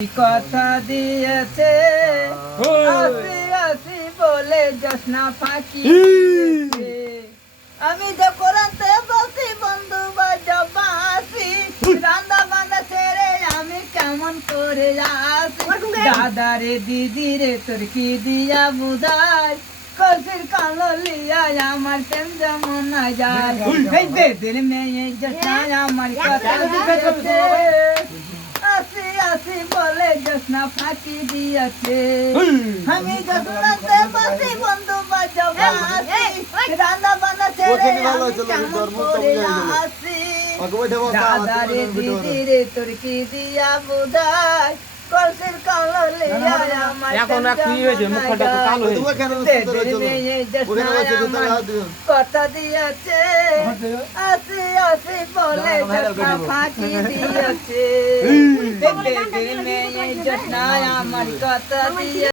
কথা দিয়েছে আসি আসি বলে জোসনা ফাঁকি দিয়েছে। আমি যে কোরআনতে বসি বন্ধু বাসি রান্না বান্না ছেড়ে আমি কেমন করে আসি। দাদা রে দিদি রে তোর কি দিয়া বুঝাই কলসির কালো লিয়া আমার প্রেম যেমন না যায়। এই দিল মেয়ে জোসনা আমার কথা দিয়েছে আসি আসি বলে জোসনা ফাঁকি দিয়েছে। আমি জোসনাতে বসি বন্ধু বাসি রান্না বান্না ছেড়ে আমি কেমন করে আসি। দাদা রে দিদি রে তোর কি দিয়া বুঝাই কলসির কালো লিয়া আমার কথা দিয়েছে আসি আসি বলে জোসনা ফাঁকি দিয়েছে। জোসনা আমার কথা দিয়ে